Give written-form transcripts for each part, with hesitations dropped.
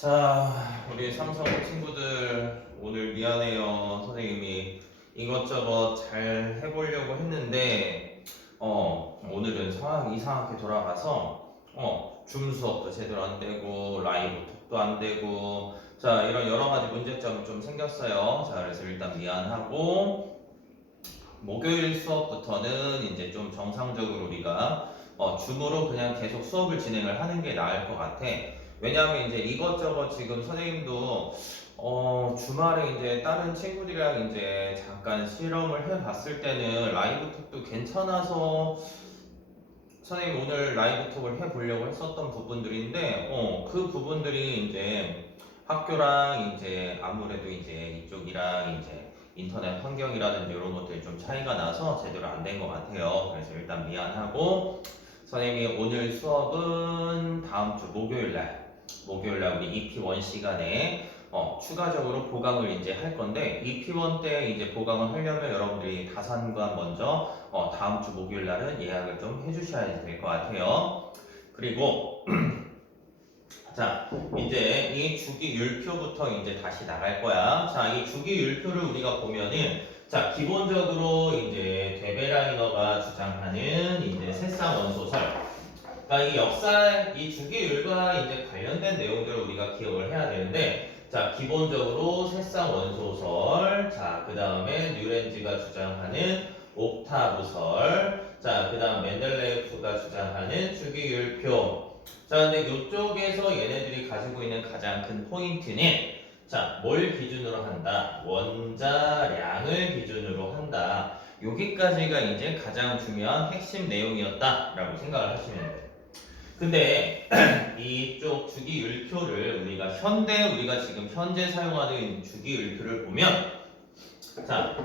자, 우리 삼성 친구들 오늘 미안해요. 선생님이 이것저것 잘 해보려고 했는데 오늘은 상황이 이상하게 돌아가서 줌 수업도 제대로 안 되고 라이브 톡도 안 되고 자, 이런 여러 가지 문제점이 좀 생겼어요. 자, 그래서 일단 미안하고 목요일 수업부터는 이제 좀 정상적으로 우리가 줌으로 그냥 계속 수업을 진행을 하는 게 나을 것 같아. 왜냐하면 이제 이것저것 지금 선생님도 주말에 이제 다른 친구들이랑 이제 잠깐 실험을 해봤을 때는 라이브 톡도 괜찮아서 선생님 오늘 라이브 톡을 해보려고 했었던 부분들인데 그 부분들이 이제 학교랑 이제 아무래도 이제 이쪽이랑 이제 인터넷 환경이라든지 이런 것들이 좀 차이가 나서 제대로 안 된 것 같아요. 그래서 일단 미안하고 선생님이 오늘 수업은 다음 주 목요일 날 우리 EP1 시간에 추가적으로 보강을 이제 할 건데 EP1 때 이제 보강을 하려면 여러분들이 다산관 먼저 다음 주 목요일 날은 예약을 좀 해주셔야 될 것 같아요. 그리고 자, 이제 이 주기율표부터 이제 다시 나갈 거야. 자, 이 주기율표를 우리가 보면은 자, 기본적으로 이제 데베라이너가 주장하는 이제 새쌍원소설. 그러니까 이 역사, 이 주기율과 이제 관련된 내용들을 우리가 기억을 해야 되는데, 자, 기본적으로 새쌍원소설, 자, 그 다음에 뉴렌즈가 주장하는 옥타브설, 자, 그 다음 멘델레예프가 주장하는 주기율표. 자, 근데 이쪽에서 얘네들이 가지고 있는 가장 큰 포인트는 자, 뭘 기준으로 한다? 원자량을 기준으로 한다. 여기까지가 이제 가장 중요한 핵심 내용이었다라고 생각을 하시면 돼요. 근데 이쪽 주기율표를 우리가 지금 현재 사용하는 주기율표를 보면 자,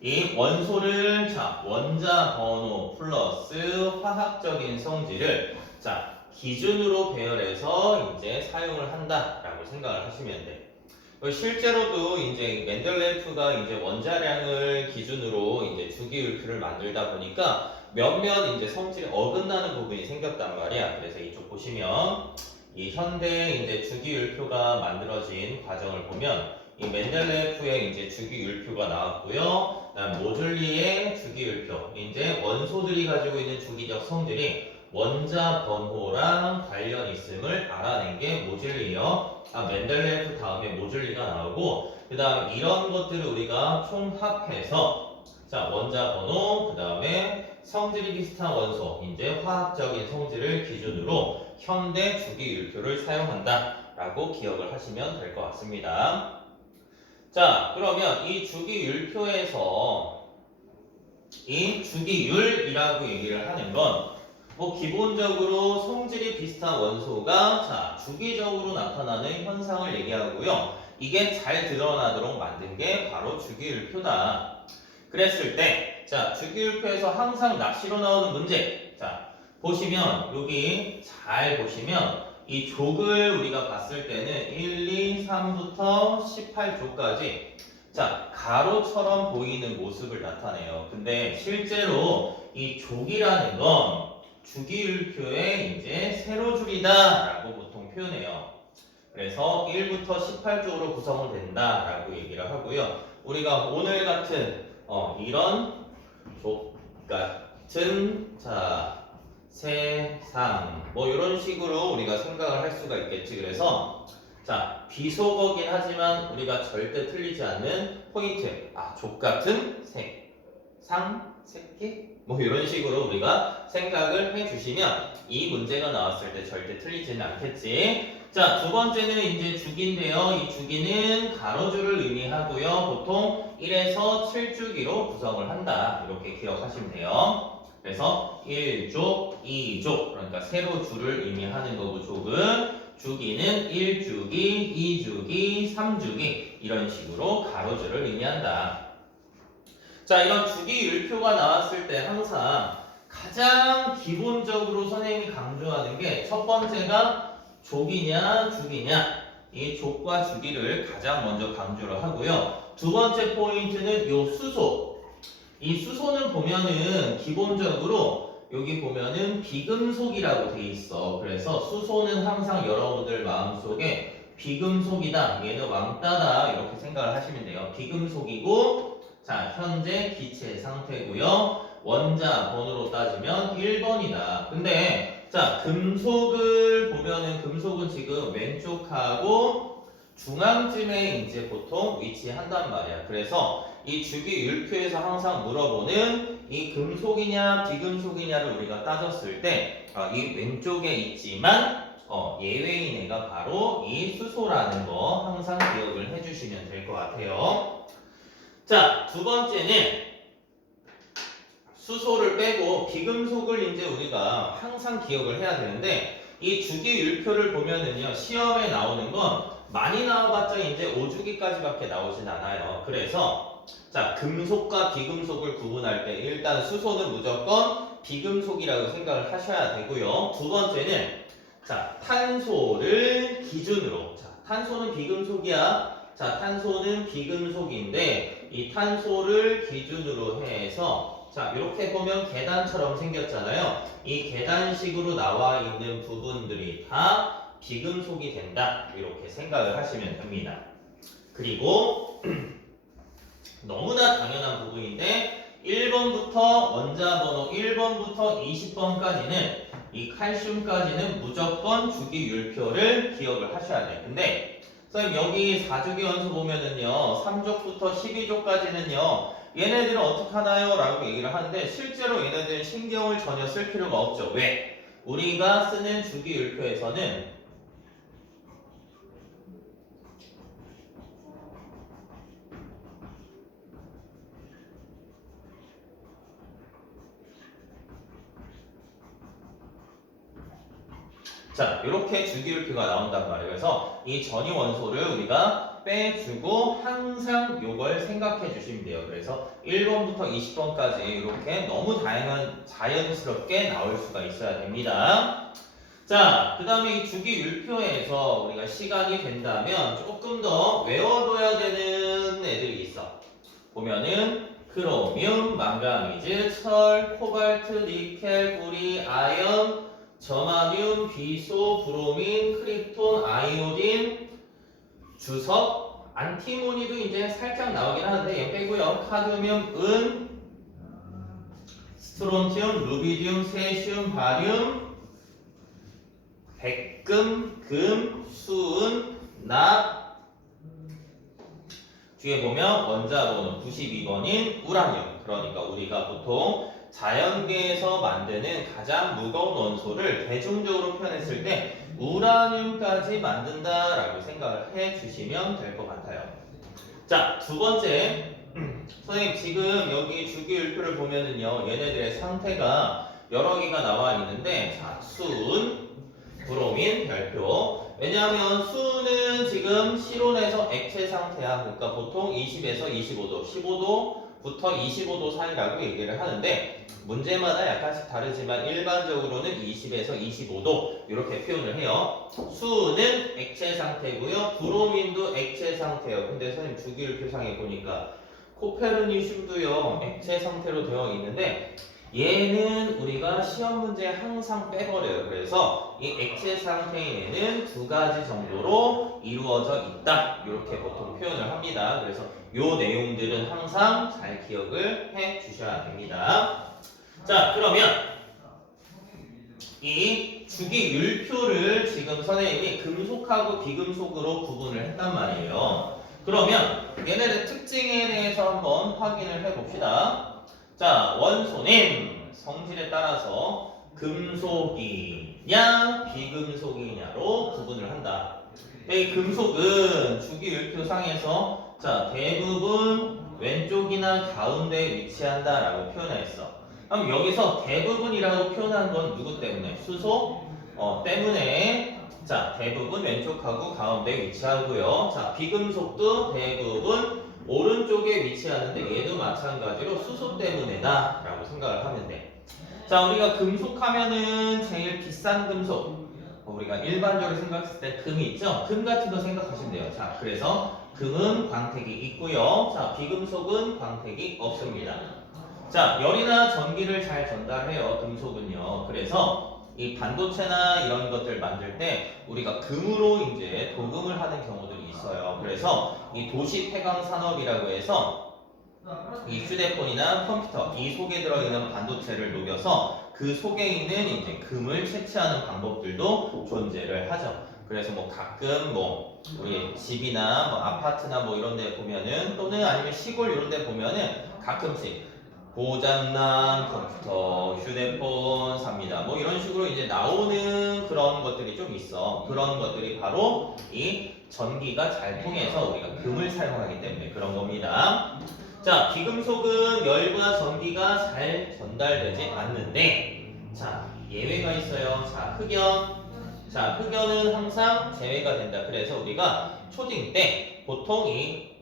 이 원소를 자, 원자 번호 플러스 화학적인 성질을 자, 기준으로 배열해서 이제 사용을 한다라고 생각을 하시면 돼. 실제로도 이제 멘델레예프가 이제 원자량을 기준으로 이제 주기율표를 만들다 보니까 몇몇 이제 성질이 어긋나는 부분이 생겼단 말이야. 그래서 이쪽 보시면 이 현대 이제 주기율표가 만들어진 과정을 보면 이 멘델레예프의 이제 주기율표가 나왔고요. 그다음 모즐리의 주기율표. 이제 원소들이 가지고 있는 주기적 성질이 원자 번호랑 관련 있음을 알아낸 게 모즐리요. 멘델레예프 다음에 모즐리가 나오고 그 다음에 이런 것들을 우리가 총합해서 자 원자 번호 그 다음에 성질이 비슷한 원소 이제 화학적인 성질을 기준으로 현대 주기율표를 사용한다 라고 기억을 하시면 될 것 같습니다. 자 그러면 이 주기율표에서 이 주기율이라고 얘기를 하는 건 뭐 기본적으로 성질이 비슷한 원소가 자 주기적으로 나타나는 현상을 얘기하고요. 이게 잘 드러나도록 만든 게 바로 주기율표다. 그랬을 때 자 주기율표에서 항상 납시로 나오는 문제 자 보시면 여기 잘 보시면 이 족을 우리가 봤을 때는 1, 2, 3부터 18족까지 자 가로처럼 보이는 모습을 나타내요. 근데 실제로 이 족이라는 건 주기율표의 이제 세로줄이다라고 보통 표현해요. 그래서 1부터 18쪽으로 구성은 된다라고 얘기를 하고요. 우리가 오늘 같은 이런 족 같은 자 세상 뭐 이런 식으로 우리가 생각을 할 수가 있겠지. 그래서 자 비속어긴 하지만 우리가 절대 틀리지 않는 포인트 족 같은 상 새끼 뭐 이런 식으로 우리가 생각을 해주시면 이 문제가 나왔을 때 절대 틀리지는 않겠지. 자, 두 번째는 이제 주기인데요. 이 주기는 가로줄을 의미하고요. 보통 1에서 7주기로 구성을 한다. 이렇게 기억하시면 돼요. 그래서 1족, 2족, 그러니까 세로줄을 의미하는 거고 족은 주기는 1주기, 2주기, 3주기 이런 식으로 가로줄을 의미한다. 자, 이런 주기율표가 나왔을 때 항상 가장 기본적으로 선생님이 강조하는 게 첫 번째가 족이냐 주기냐 이 족과 주기를 가장 먼저 강조를 하고요. 두 번째 포인트는 요 수소 이 수소는 보면은 기본적으로 여기 보면은 비금속이라고 돼 있어. 그래서 수소는 항상 여러분들 마음속에 비금속이다. 얘는 왕따다. 이렇게 생각을 하시면 돼요. 비금속이고 자, 현재 기체 상태고요. 원자 번호로 따지면 1번이다. 근데 자, 금속을 보면은 금속은 지금 왼쪽하고 중앙쯤에 이제 보통 위치한단 말이야. 그래서 이 주기율표에서 항상 물어보는 이 금속이냐 비금속이냐를 우리가 따졌을 때 이 왼쪽에 있지만 예외인 애가 바로 이 수소라는 거 항상 기억을 해주시면 될 것 같아요. 자, 두 번째는 수소를 빼고 비금속을 이제 우리가 항상 기억을 해야 되는데 이 주기율표를 보면은요 시험에 나오는 건 많이 나와봤자 이제 5주기까지밖에 나오진 않아요. 그래서 자, 금속과 비금속을 구분할 때 일단 수소는 무조건 비금속이라고 생각을 하셔야 되고요. 두 번째는 자, 탄소를 기준으로 자, 탄소는 비금속이야. 자, 탄소는 비금속인데 이 탄소를 기준으로 해서 자, 이렇게 보면 계단처럼 생겼잖아요. 이 계단식으로 나와 있는 부분들이 다 비금속이 된다. 이렇게 생각을 하시면 됩니다. 그리고 너무나 당연한 부분인데 1번부터 원자 번호 1번부터 20번까지는 이 칼슘까지는 무조건 주기율표를 기억을 하셔야 돼요. 근데 선생님 여기 4주기 원소 보면은요 3족부터 12족까지는요 얘네들은 어떻게 하나요? 라고 얘기를 하는데 실제로 얘네들은 신경을 전혀 쓸 필요가 없죠. 왜? 우리가 쓰는 주기율표에서는 자, 이렇게 주기율표가 나온단 말이에요. 그래서 이 전이 원소를 우리가 빼주고 항상 요걸 생각해 주시면 돼요. 그래서 1번부터 20번까지 이렇게 너무 다양한 자연스럽게 나올 수가 있어야 됩니다. 자, 그 다음에 이 주기율표에서 우리가 시간이 된다면 조금 더 외워둬야 되는 애들이 있어. 보면은 크로뮴, 망가니즈, 철, 코발트, 니켈, 구리, 아연, 저마뮴, 비소, 브로민, 크립톤, 아이오딘, 주석, 안티모니도 이제 살짝 나오긴 하는데 얘 빼고요. 카드뮴, 은, 스트론튬, 루비듐, 세슘, 바륨, 백금, 금, 수은, 납. 뒤에 보면 원자 번호 92번인 우라늄. 그러니까 우리가 보통 자연계에서 만드는 가장 무거운 원소를 대중적으로 표현했을 때 우라늄까지 만든다라고 생각을 해주시면 될 것 같아요. 자, 두 번째. 선생님 지금 여기 주기율표를 보면은요 얘네들의 상태가 여러 개가 나와 있는데 자, 수은, 브로민 별표. 왜냐하면 수는 지금 실온에서 액체 상태야. 그러니까 보통 20에서 25도, 15도부터 25도 사이라고 얘기를 하는데 문제마다 약간씩 다르지만 일반적으로는 20에서 25도 이렇게 표현을 해요. 수는 액체 상태고요. 브로민도 액체 상태예요. 근데 선생님 주기율표상에 보니까 코페르니슘도요 액체 상태로 되어 있는데 얘는 우리가 시험 문제에 항상 빼버려요. 그래서 이 액체 상태인 애는 두 가지 정도로 이루어져 있다. 이렇게 보통 표현을 합니다. 그래서 요 내용들은 항상 잘 기억을 해 주셔야 됩니다. 자, 그러면 이 주기율표를 지금 선생님이 금속하고 비금속으로 구분을 했단 말이에요. 그러면 얘네들 특징에 대해서 한번 확인을 해봅시다. 자, 원소는 성질에 따라서 금속이냐 비금속이냐로 구분을 한다. 이 금속은 주기율표상에서 자, 대부분 왼쪽이나 가운데에 위치한다라고 표현했어. 그럼 여기서 대부분이라고 표현한 건 누구 때문에? 수소 때문에 자, 대부분 왼쪽하고 가운데에 위치하고요. 자, 비금속도 대부분 오른쪽에 위치하는데 얘도 마찬가지로 수소 때문에다 라고 생각을 하면 돼. 자, 우리가 금속 하면은 제일 비싼 금속 우리가 일반적으로 생각했을 때 금이 있죠? 금 같은 거 생각하시면 돼요. 자, 그래서 금은 광택이 있고요. 자, 비금속은 광택이 없습니다. 자, 열이나 전기를 잘 전달해요, 금속은요. 그래서 이 반도체나 이런 것들 만들 때 우리가 금으로 이제 도금을 하는 경우들이 있어요. 그래서 이 도시 폐광 산업이라고 해서 이 휴대폰이나 컴퓨터 이 속에 들어있는 반도체를 녹여서 그 속에 있는 이제 금을 채취하는 방법들도 존재를 하죠. 그래서 뭐 가끔 뭐 우리 집이나 뭐 아파트나 뭐 이런 데 보면은 또는 아니면 시골 이런 데 보면은 가끔씩 고장난 컴퓨터, 휴대폰 삽니다. 뭐 이런 식으로 이제 나오는 그런 것들이 좀 있어. 그런 것들이 바로 이 전기가 잘 통해서 우리가 금을 사용하기 때문에 그런 겁니다. 자, 비금속은 열과 전기가 잘 전달되지 않는데, 자, 예외가 있어요. 자, 흑연. 자, 흑연은 항상 제외가 된다. 그래서 우리가 초딩 때 보통 이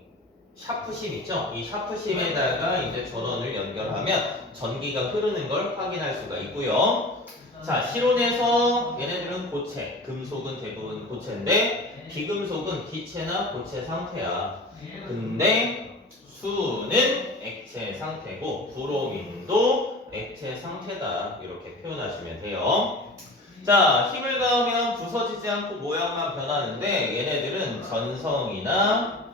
샤프심 있죠? 이 샤프심에다가 이제 전원을 연결하면 전기가 흐르는 걸 확인할 수가 있고요. 자, 실온에서 얘네들은 고체, 금속은 대부분 고체인데 비금속은 기체나 고체 상태야. 근데 수는 액체 상태고 브로민도 액체 상태다. 이렇게 표현하시면 돼요. 자, 힘을 가하면 부서지지 않고 모양만 변하는데 얘네들은 전성이나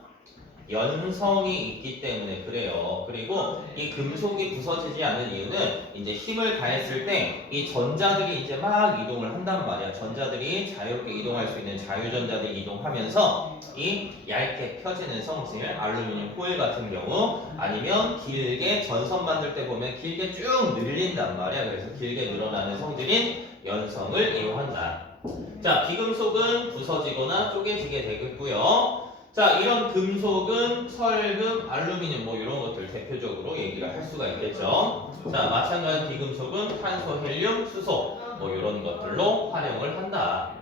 연성이 있기 때문에 그래요. 그리고 이 금속이 부서지지 않는 이유는 이제 힘을 가했을 때 이 전자들이 이제 막 이동을 한단 말이야. 전자들이 자유롭게 이동할 수 있는 자유전자들이 이동하면서 이 얇게 펴지는 성질, 알루미늄 호일 같은 경우 아니면 길게 전선 만들 때 보면 길게 쭉 늘린단 말이야. 그래서 길게 늘어나는 성질인 연성을 이용한다. 자, 비금속은 부서지거나 쪼개지게 되겠고요. 자, 이런 금속은 철금, 알루미늄 뭐 이런 것들 대표적으로 얘기를 할 수가 있겠죠. 자, 마찬가지 비금속은 탄소, 헬륨, 수소 뭐 이런 것들로 활용을 한다.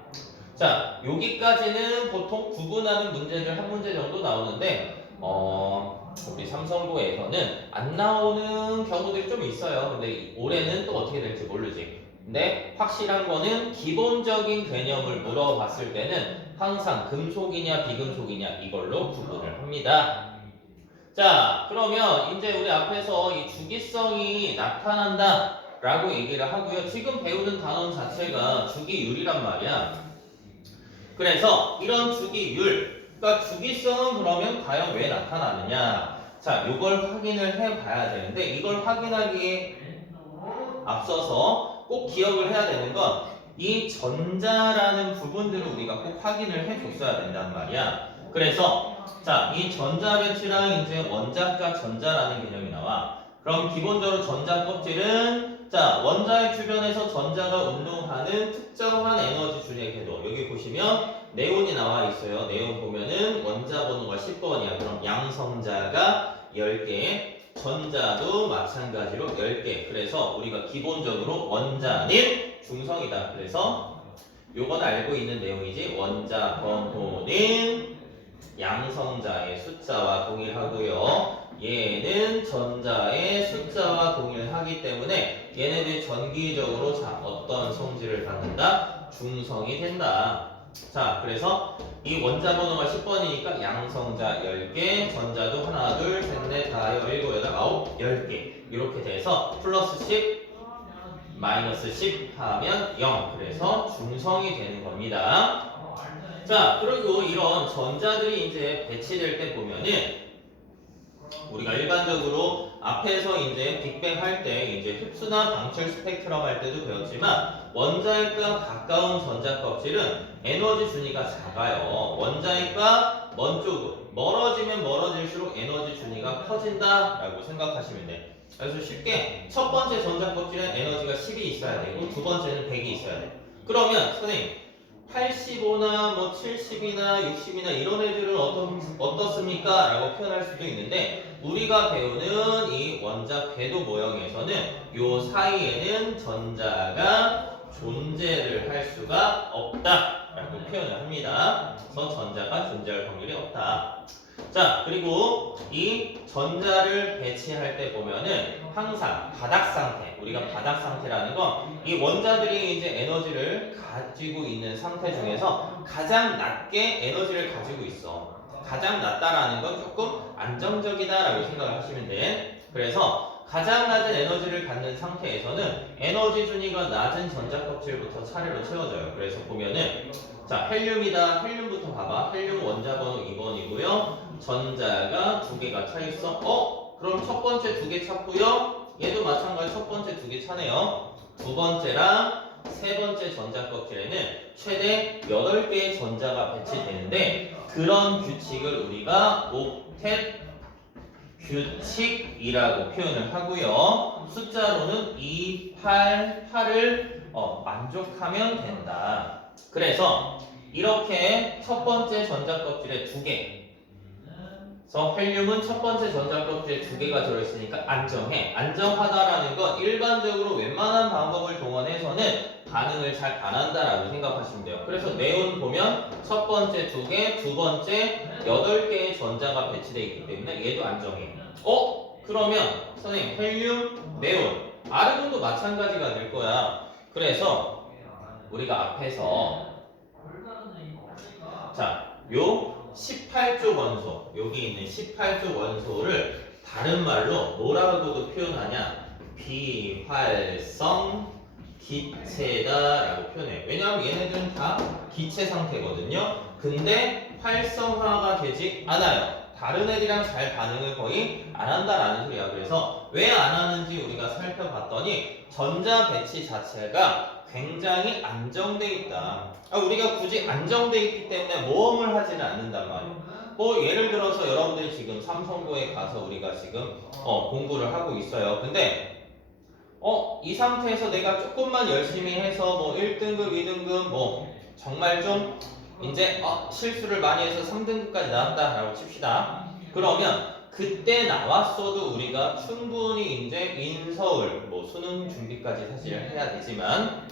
자, 여기까지는 보통 구분하는 문제들 한 문제 정도 나오는데 우리 삼성고에서는 안 나오는 경우들이 좀 있어요. 근데 올해는 또 어떻게 될지 모르지. 근데 확실한 거는 기본적인 개념을 물어봤을 때는 항상 금속이냐 비금속이냐 이걸로 구분을 합니다. 자, 그러면 이제 우리 앞에서 이 주기성이 나타난다 라고 얘기를 하고요. 지금 배우는 단원 자체가 주기율이란 말이야. 그래서 이런 주기율, 그러니까 주기성은 그러면 과연 왜 나타나느냐? 자, 이걸 확인을 해봐야 되는데 이걸 확인하기에 앞서서 꼭 기억을 해야 되는 건 이 전자라는 부분들을 우리가 꼭 확인을 해줬어야 된단 말이야. 그래서 자, 이 전자 배치랑 이제 원자과 전자라는 개념이 나와. 그럼 기본적으로 전자 껍질은 자, 원자의 주변에서 전자가 운동하는 특정한 에너지 준의 궤도. 여기 보시면 네온이 나와 있어요. 네온 보면은 원자 번호가 10번이야. 그럼 양성자가 10개. 전자도 마찬가지로 10개. 그래서 우리가 기본적으로 원자는 중성이다. 그래서 요건 알고 있는 내용이지. 원자 번호는 양성자의 숫자와 동일하고요. 얘는 전자의 숫자와 동일하기 때문에 얘네들이 전기적으로 자, 어떤 성질을 갖는다? 중성이 된다. 자, 그래서 이 원자 번호가 10번이니까 양성자 10개, 전자도 하나, 둘, 셋, 넷, 다, 일곱, 여덟, 아홉, 10개 이렇게 돼서 플러스 10, 마이너스 10 하면 0. 그래서 중성이 되는 겁니다. 자, 그리고 이런 전자들이 이제 배치될 때 보면은 우리가 일반적으로 앞에서 이제 빅뱅 할 때 이제 흡수나 방출 스펙트럼 할 때도 배웠지만 원자핵과 가까운 전자 껍질은 에너지 준위가 작아요. 원자핵과 먼 쪽으로 멀어지면 멀어질수록 에너지 준위가 커진다라고 생각하시면 돼. 그래서 쉽게 첫 번째 전자 껍질은 에너지가 10이 있어야 되고 두 번째는 100이 있어야 돼. 그러면 선생님 85나 뭐 70이나 60이나 이런 애들은 어떻습니까? 라고 표현할 수도 있는데 우리가 배우는 이 원자 궤도 모형에서는 요 사이에는 전자가 존재를 할 수가 없다 라고 표현을 합니다. 그래서 전자가 존재할 확률이 없다. 자, 그리고 이 전자를 배치할 때 보면은 항상 바닥 상태, 우리가 바닥 상태라는 건 이 원자들이 이제 에너지를 가지고 있는 상태 중에서 가장 낮게 에너지를 가지고 있어. 가장 낮다라는 건 조금 안정적이다라고 생각을 하시면 돼. 그래서 가장 낮은 에너지를 갖는 상태에서는 에너지 준위가 낮은 전자 껍질부터 차례로 채워져요. 그래서 보면은 자, 헬륨이다. 헬륨부터 봐봐. 헬륨 원자 번호 2번이고요. 전자가 두 개가 차 있어. 그럼 첫 번째 두 개 찾고요. 얘도 마찬가지 첫 번째 두 개 차네요. 두 번째랑 세 번째 전자 껍질에는 최대 8개의 전자가 배치되는데 그런 규칙을 우리가 옥텟 규칙이라고 표현을 하고요. 숫자로는 2, 8, 8을 만족하면 된다. 그래서 이렇게 첫 번째 전자 껍질에 두 개. 그래서 헬륨은 첫 번째 전자 껍질에 두 개가 들어있으니까 안정해. 안정하다라는 건 일반적으로 웬만한 방법을 동원해서는 반응을 잘 안 한다라고 생각하시면 돼요. 그래서 네온 보면 첫 번째 두 개, 두 번째 8개의 전자가 배치되어 있기 때문에 얘도 안정해. 그러면 선생님 헬륨, 네온, 아르곤도 마찬가지가 될 거야. 그래서 우리가 앞에서 자, 요 18조 원소, 여기 있는 18조 원소를 다른 말로 뭐라고도 표현하냐? 비활성 기체다라고 표현해. 왜냐하면 얘네들은 다 기체 상태거든요. 근데 활성화가 되지 않아요. 다른 애들이랑 잘 반응을 거의 안 한다라는 소리야. 그래서 왜 안 하는지 우리가 살펴봤더니 전자 배치 자체가 굉장히 안정돼 있다. 우리가 굳이 안정돼 있기 때문에 모험을 하지는 않는단 말이에요. 예를 들어서 여러분들이 지금 삼성고에 가서 우리가 지금 공부를 하고 있어요. 근데 이 상태에서 내가 조금만 열심히 해서 뭐 1등급, 2등급 뭐 정말 좀 이제 실수를 많이 해서 3등급까지 나왔다라고 칩시다. 그러면 그때 나왔어도 우리가 충분히 이제 인서울 뭐 수능 준비까지 사실 해야 되지만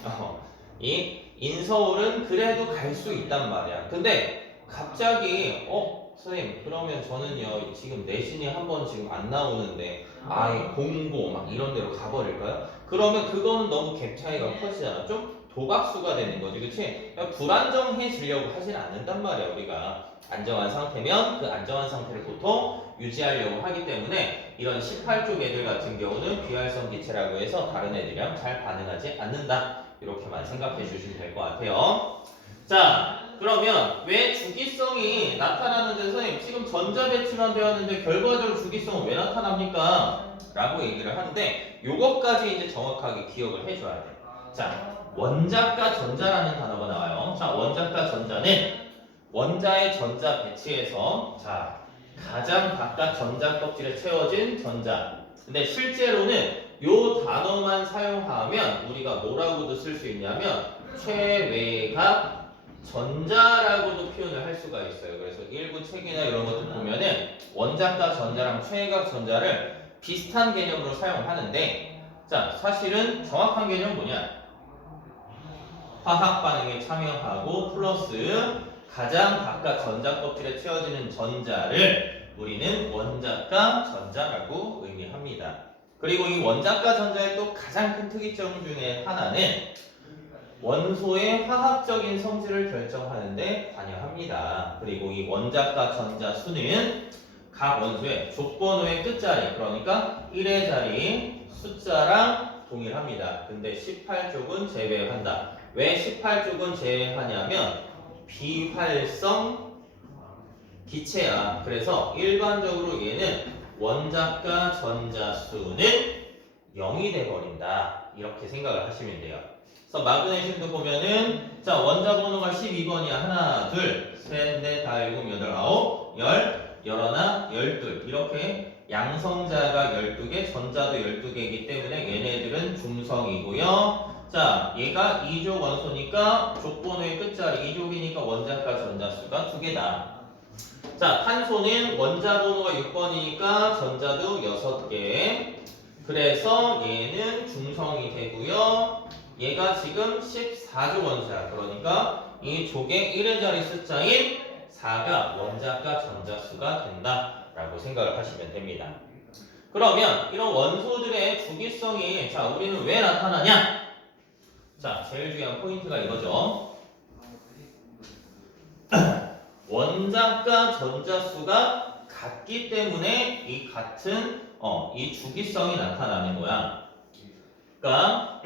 이 인서울은 그래도 갈 수 있단 말이야. 근데 갑자기 선생님 그러면 저는요 지금 내신이 한 번 지금 안 나오는데 공고 막 이런 데로 가버릴까요? 그러면 그거는 너무 갭 차이가 커지잖아. 좀 도박수가 되는 거지, 그치? 불안정해지려고 하진 않는단 말이야. 우리가 안정한 상태면 그 안정한 상태를 보통 유지하려고 하기 때문에 이런 18쪽 애들 같은 경우는 비활성 기체라고 해서 다른 애들이랑 잘 반응하지 않는다. 이렇게만 생각해 주시면 될 것 같아요. 자, 그러면 왜 주기성이 나타나는데 선생님 지금 전자 배치만 배웠는데 결과적으로 주기성은 왜 나타납니까? 라고 얘기를 하는데 요것까지 이제 정확하게 기억을 해줘야 돼. 자, 원자과 전자라는 단어가 나와요. 자, 원자과 전자는 원자의 전자 배치에서 자 가장 바깥 전자 껍질에 채워진 전자. 근데 실제로는 요 단어만 사용하면 우리가 뭐라고도 쓸 수 있냐면 최외각 전자라고도 표현을 할 수가 있어요. 그래서 일부 책이나 이런 것들 보면은 원자과 전자랑 최외각 전자를 비슷한 개념으로 사용하는데 자 사실은 정확한 개념은 뭐냐? 화학 반응에 참여하고 플러스 가장 바깥 전자 껍질에 채워지는 전자를 우리는 원자과 전자라고 의미합니다. 그리고 이 원자과 전자의 또 가장 큰 특이점 중에 하나는 원소의 화학적인 성질을 결정하는 데 관여합니다. 그리고 이 원자과 전자 수는 각 원소의 족번호의 끝자리, 그러니까 1의 자리 숫자랑 동일합니다. 근데 18쪽은 제외한다. 왜 18쪽은 제외하냐면 비활성 기체야. 그래서 일반적으로 얘는 원자과 전자 수는 0이 돼버린다. 이렇게 생각을 하시면 돼요. 그래서 마그네슘도 보면은 자 원자 번호가 12번이야. 하나, 둘, 셋, 넷, 다, 일곱, 여덟, 아홉, 열, 열하나, 열둘. 이렇게 양성자가 12개, 전자도 12개이기 때문에 얘네들은 중성이고요. 자, 얘가 2족 원소니까 족번호의 끝자리 2족이니까 원자과 전자수가 2개다. 자, 탄소는 원자 번호가 6번이니까 전자도 6개. 그래서 얘는 중성이 되고요. 얘가 지금 14조 원소야. 그러니까 이 족의 1의 자리 숫자인 4가 원자과 전자수가 된다라고 생각을 하시면 됩니다. 그러면 이런 원소들의 주기성이 자 우리는 왜 나타나냐? 자, 제일 중요한 포인트가 이거죠. 원자과 전자수가 같기 때문에 이 같은 이 주기성이 나타나는 거야. 그러니까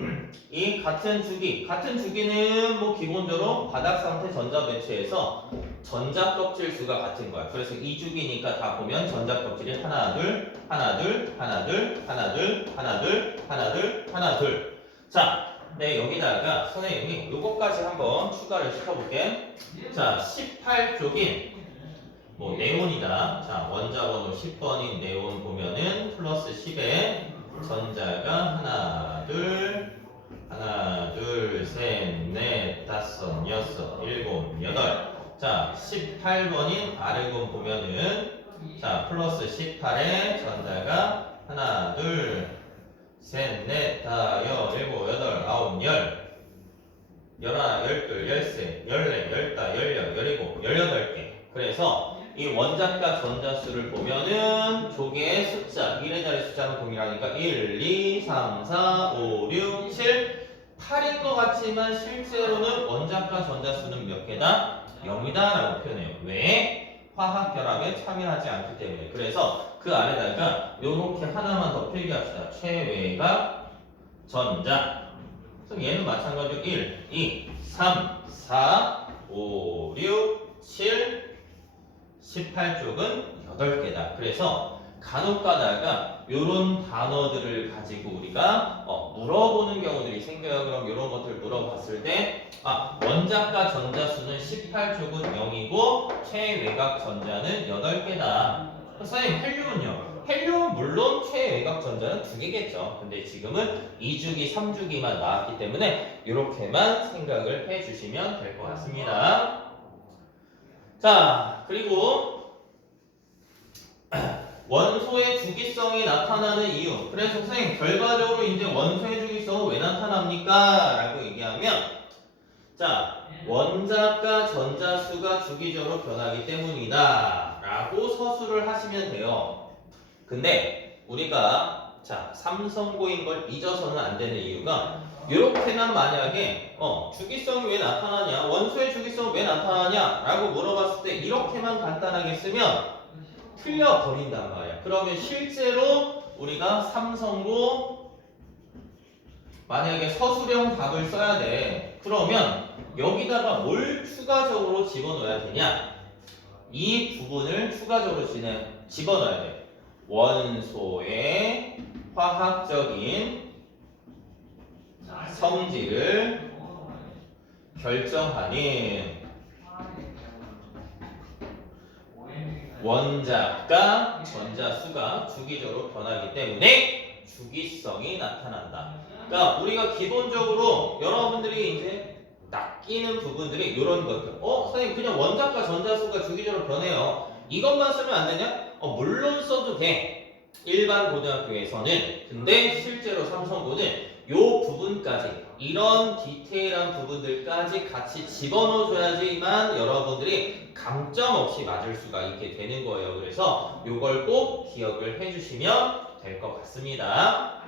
이 같은 주기는 뭐 기본적으로 바닥 상태 전자 배치에서 전자 껍질 수가 같은 거야. 그래서 이 주기니까 다 보면 전자 껍질이 하나 둘, 하나 둘, 하나 둘, 하나 둘, 하나 둘, 하나 둘, 하나 둘. 자, 네 여기다가 선생님이 요거까지 한번 추가를 시켜볼게. 자, 18쪽인 뭐 네온이다. 자, 원자 번호 10번인 네온 보면은 플러스 10에 전자가 하나, 둘, 셋, 넷, 다섯, 여섯, 일곱, 여덟. 자, 18번인 아르곤 보면은 자, 플러스 18에 전자가 하나, 둘, 셋, 넷, 다, 일곱, 여덟, 아홉, 열하나, 열둘, 열셋, 열넷, 열다, 열여, 열일곱, 열여덟 개. 그래서 이 원자과 전자수를 보면은 조개의 숫자 1의 자리 숫자는 동일하니까 1, 2, 3, 4, 5, 6, 7, 8인 것 같지만 실제로는 원자과 전자수는 몇 개다? 0이다 라고 표현해요. 왜? 화학결합에 참여하지 않기 때문에. 그래서 그 아래다가 요렇게 하나만 더 필기합시다. 최외각 전자. 그럼 얘는 마찬가지로 1, 2, 3, 4, 5, 6, 7, 18쪽은 8개다. 그래서 간혹 가다가 이런 단어들을 가지고 우리가 물어보는 경우들이 생겨요. 그럼 이런 것들 물어봤을 때 원자과 전자수는 18쪽은 0이고 최외각 전자는 8개다. 선생님 헬륨은요? 헬륨은 물론 최외각 전자는 2개겠죠. 근데 지금은 2주기, 3주기만 나왔기 때문에 이렇게만 생각을 해주시면 될 것 같습니다. 자, 그리고 원소의 주기성이 나타나는 이유. 그래서 선생님 결과적으로 이제 원소의 주기성은 왜 나타납니까? 라고 얘기하면 자, 원자과 전자수가 주기적으로 변하기 때문이다 라고 서술을 하시면 돼요. 근데 우리가 자, 삼성고인 걸 잊어서는 안 되는 이유가 이렇게만 만약에 주기성이 왜 나타나냐, 원소의 주기성은 왜 나타나냐 라고 물어봤을 때 이렇게만 간단하게 쓰면 틀려버린단 말이야. 그러면 실제로 우리가 삼성고 만약에 서술형 답을 써야 돼. 그러면 여기다가 뭘 추가적으로 집어넣어야 되냐, 이 부분을 추가적으로 집어넣어야 돼. 원소의 화학적인 성질을 결정하는 원자과 전자수가 주기적으로 변하기 때문에 주기성이 나타난다. 그러니까 우리가 기본적으로 여러분들이 이제 낚이는 부분들이 이런 것들. 선생님 그냥 원자과 전자수가 주기적으로 변해요. 이것만 쓰면 안 되냐? 물론 써도 돼. 일반 고등학교에서는. 근데 실제로 삼성고는 요 부분까지 이런 디테일한 부분들까지 같이 집어넣어줘야지만 여러분들이 감점 없이 맞을 수가 있게 되는 거예요. 그래서 요걸 꼭 기억을 해주시면 될 것 같습니다.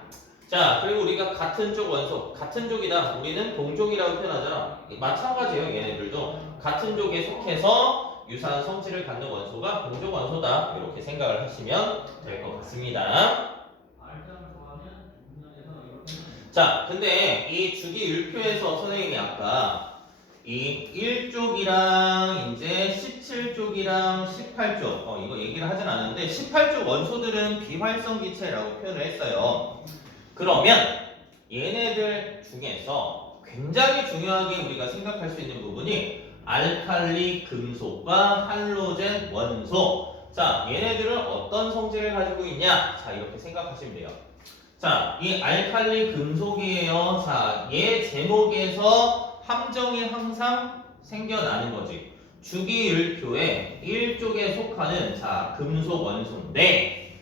자, 그리고 우리가 같은 쪽 원소, 같은 쪽이다. 우리는 동족이라고 표현하잖아. 마찬가지예요. 얘네들도 같은 쪽에 속해서 유사한 성질을 갖는 원소가 동족 원소다. 이렇게 생각을 하시면 될 것 같습니다. 자, 근데 이 주기율표에서 선생님이 아까 이 1쪽이랑 이제 17쪽이랑 18쪽 이거 얘기를 하진 않았는데 18쪽 원소들은 비활성 기체라고 표현을 했어요. 그러면 얘네들 중에서 굉장히 중요하게 우리가 생각할 수 있는 부분이 알칼리 금속과 할로젠 원소. 자, 얘네들은 어떤 성질을 가지고 있냐? 자, 이렇게 생각하시면 돼요. 자, 이 알칼리 금속이에요. 자, 얘 제목에서 함정이 항상 생겨나는 거지. 주기율표에 1쪽에 속하는 자, 금속 원소인데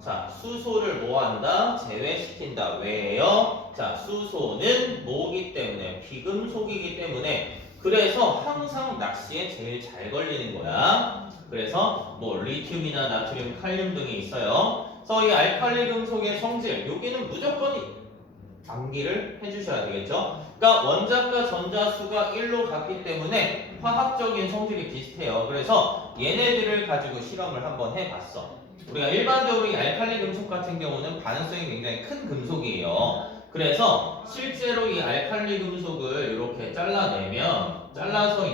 자, 수소를 뭐한다? 제외시킨다. 왜요? 자, 수소는 뭐기 때문에? 비금속이기 때문에 그래서 항상 낚시에 제일 잘 걸리는 거야. 그래서 뭐 리튬이나 나트륨, 칼륨 등이 있어요. 그래서 이 알칼리 금속의 성질, 여기는 무조건 암기를 해주셔야 되겠죠. 그러니까 원자과 전자수가 1로 갔기 때문에 화학적인 성질이 비슷해요. 그래서 얘네들을 가지고 실험을 한번 해봤어. 우리가 일반적으로 이 알칼리 금속 같은 경우는 반응성이 굉장히 큰 금속이에요. 그래서 실제로 이 알칼리 금속을 이렇게 잘라서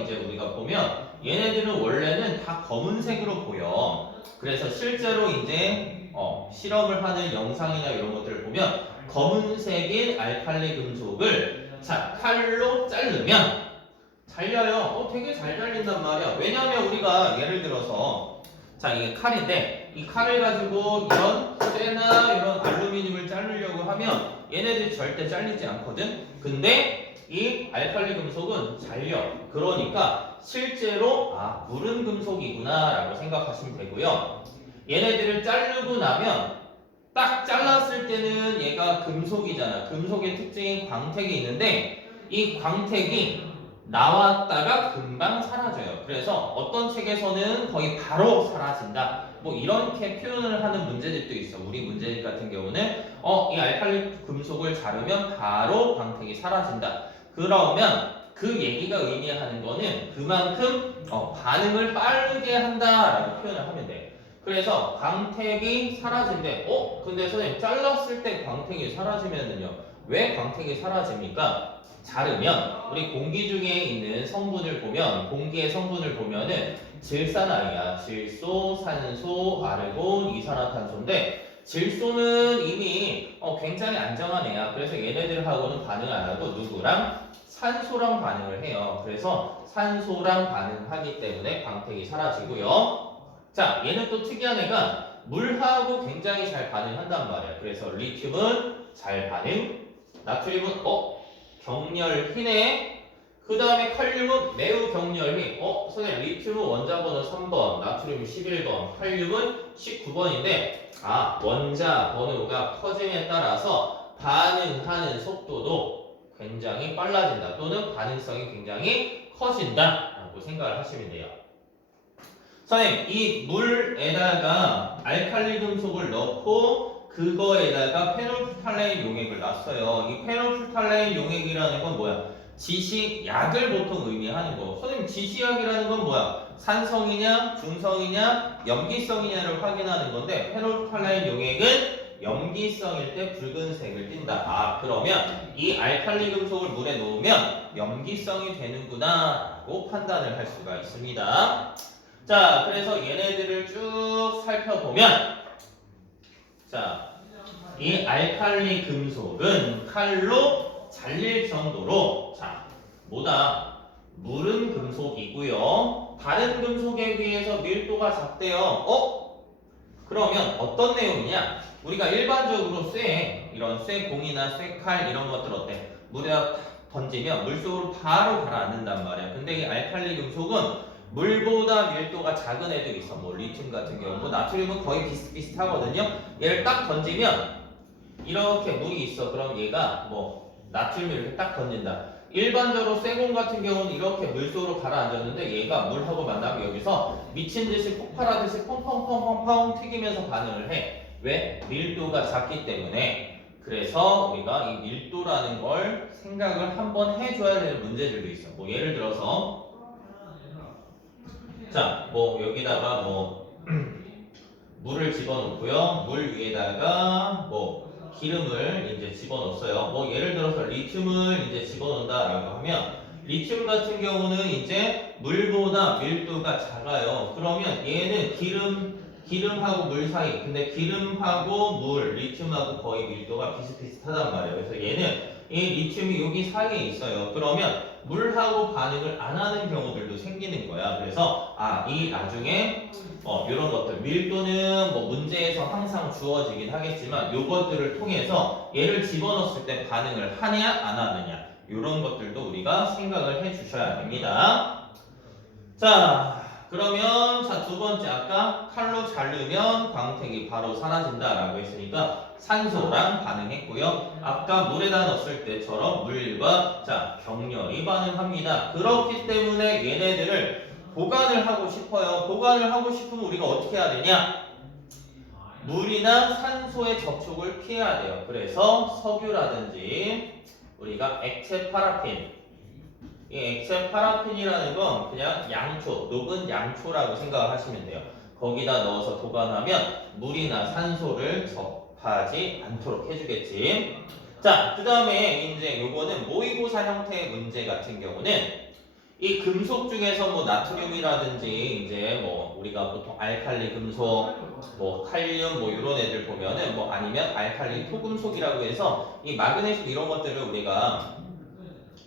이제 우리가 보면 얘네들은 원래는 다 검은색으로 보여. 그래서 실제로 이제 실험을 하는 영상이나 이런 것들을 보면 검은색인 알칼리 금속을 자 칼로 자르면 잘려요. 되게 잘 잘린단 말이야. 왜냐하면 우리가 예를 들어서 자 이게 칼인데 이 칼을 가지고 이런 쇠나 이런 알루미늄을 자르려고 하면 얘네들이 절대 잘리지 않거든. 근데 이 알칼리 금속은 잘려. 그러니까 실제로 무른 금속이구나 라고 생각하시면 되고요. 얘네들을 자르고 나면 딱 잘랐을 때는 얘가 금속이잖아. 금속의 특징인 광택이 있는데 이 광택이 나왔다가 금방 사라져요. 그래서 어떤 책에서는 거의 바로 사라진다. 뭐 이렇게 표현을 하는 문제집도 있어. 우리 문제집 같은 경우는 이 알칼리 금속을 자르면 바로 광택이 사라진다. 그러면 그 얘기가 의미하는 거는 그만큼 반응을 빠르게 한다라고 표현을 하면 돼. 그래서 광택이 사라진대. 근데 선생님 잘랐을 때 광택이 사라지면은요. 왜 광택이 사라집니까? 자르면 우리 공기 중에 있는 성분을 보면 공기의 성분을 보면은 질산아이야. 질소, 산소, 아르곤, 이산화탄소인데 질소는 이미 굉장히 안정한 애야. 그래서 얘네들하고는 반응 안 하고 누구랑? 산소랑 반응을 해요. 그래서 산소랑 반응하기 때문에 광택이 사라지고요. 자, 얘는 또 특이한 애가 물하고 굉장히 잘 반응한단 말이야. 그래서 리튬은 잘 반응, 나트륨은 격렬히네. 그 다음에 칼륨은 매우 격렬히. 선생님 리튬은 원자 번호 3번, 나트륨 11번, 칼륨은 19번인데 원자 번호가 커짐에 따라서 반응하는 속도도 굉장히 빨라진다. 또는 반응성이 굉장히 커진다 라고 생각을 하시면 돼요. 선생님 이 물에다가 알칼리 금속을 넣고 그거에다가 페놀프탈레인 용액을 놨어요. 이 페놀프탈레인 용액이라는 건 뭐야? 지시약을 보통 의미하는 거. 선생님 지시약이라는 건 뭐야? 산성이냐, 중성이냐, 염기성이냐를 확인하는 건데 페놀프탈레인 용액은 염기성일 때 붉은색을 띈다. 그러면 이 알칼리 금속을 물에 놓으면 염기성이 되는구나 라고 판단을 할 수가 있습니다. 자, 그래서 얘네들을 쭉 살펴보면 자, 이 알칼리 금속은 칼로 잘릴 정도로 뭐다? 무른 금속이고요. 다른 금속에 비해서 밀도가 작대요. 그러면 어떤 내용이냐? 우리가 일반적으로 이런 쇠공이나 쇠칼 이런 것들 어때? 물에다 던지면 물속으로 바로 가라앉는단 말이야. 근데 이 알칼리 금속은 물보다 밀도가 작은 애들이 있어. 뭐 리튬 같은 경우, 나트륨은 거의 비슷비슷하거든요. 얘를 딱 던지면 이렇게 물이 있어. 그럼 얘가 나트륨을 이렇게 딱 던진다. 일반적으로 쇠공 같은 경우는 이렇게 물속으로 가라앉았는데 얘가 물하고 만나면 여기서 미친 듯이 폭발하듯이 펑펑펑펑펑 튀기면서 반응을 해. 왜? 밀도가 작기 때문에. 그래서 우리가 이 밀도라는 걸 생각을 한번 해줘야 되는 문제들도 있어. 예를 들어서 여기다가 물을 집어넣고요. 물 위에다가 기름을 이제 집어넣었어요. 예를 들어서 리튬을 이제 집어넣는다라고 하면 리튬 같은 경우는 이제 물보다 밀도가 작아요. 그러면 얘는 기름하고 물 사이. 근데 기름하고 물, 리튬하고 거의 밀도가 비슷비슷하단 말이에요. 그래서 얘는 이 리튬이 여기 사이에 있어요. 그러면 물하고 반응을 안 하는 경우들도 생기는 거야. 그래서 이 나중에 이런 것들 밀도는 문제에서 항상 주어지긴 하겠지만 요것들을 통해서 얘를 집어넣었을 때 반응을 하냐 안 하느냐 이런 것들도 우리가 생각을 해 주셔야 됩니다. 자, 그러면 두 번째 아까 칼로 자르면 광택이 바로 사라진다라고 했으니까 산소랑 반응했고요. 아까 물에다 넣었을 때처럼 물과 격렬히 반응합니다. 그렇기 때문에 얘네들을 보관을 하고 싶어요. 보관을 하고 싶으면 우리가 어떻게 해야 되냐? 물이나 산소의 접촉을 피해야 돼요. 그래서 석유라든지 우리가 액체 파라핀, 이 액체 파라핀이라는 건 그냥 양초, 녹은 양초라고 생각을 하시면 돼요. 거기다 넣어서 보관하면 물이나 산소를 접하지 않도록 해주겠지. 자, 그 다음에 이제 요거는 모의고사 형태의 문제 같은 경우는 이 금속 중에서 뭐 나트륨이라든지 이제 뭐 우리가 보통 알칼리 금속, 뭐 칼륨 뭐 이런 애들 보면은 뭐 아니면 알칼리 토금속이라고 해서 이 마그네슘 이런 것들을 우리가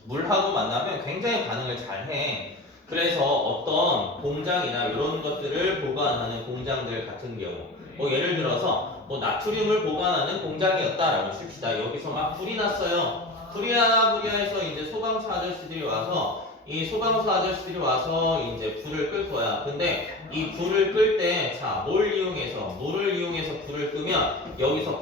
물하고 만나면 굉장히 반응을 잘 해. 그래서 어떤 공장이나 이런 것들을 보관하는 공장들 같은 경우 뭐 예를 들어서 뭐 나트륨을 보관하는 공장이었다라고 칩시다. 여기서 막 불이 났어요. 부랴부랴 해서 이제 소방차 아저씨들이 와서 이 소방서 아저씨들이 와서 이제 불을 끌 거야. 근데 이 불을 끌 때, 자, 뭘 이용해서, 물을 이용해서 불을 끄면 여기서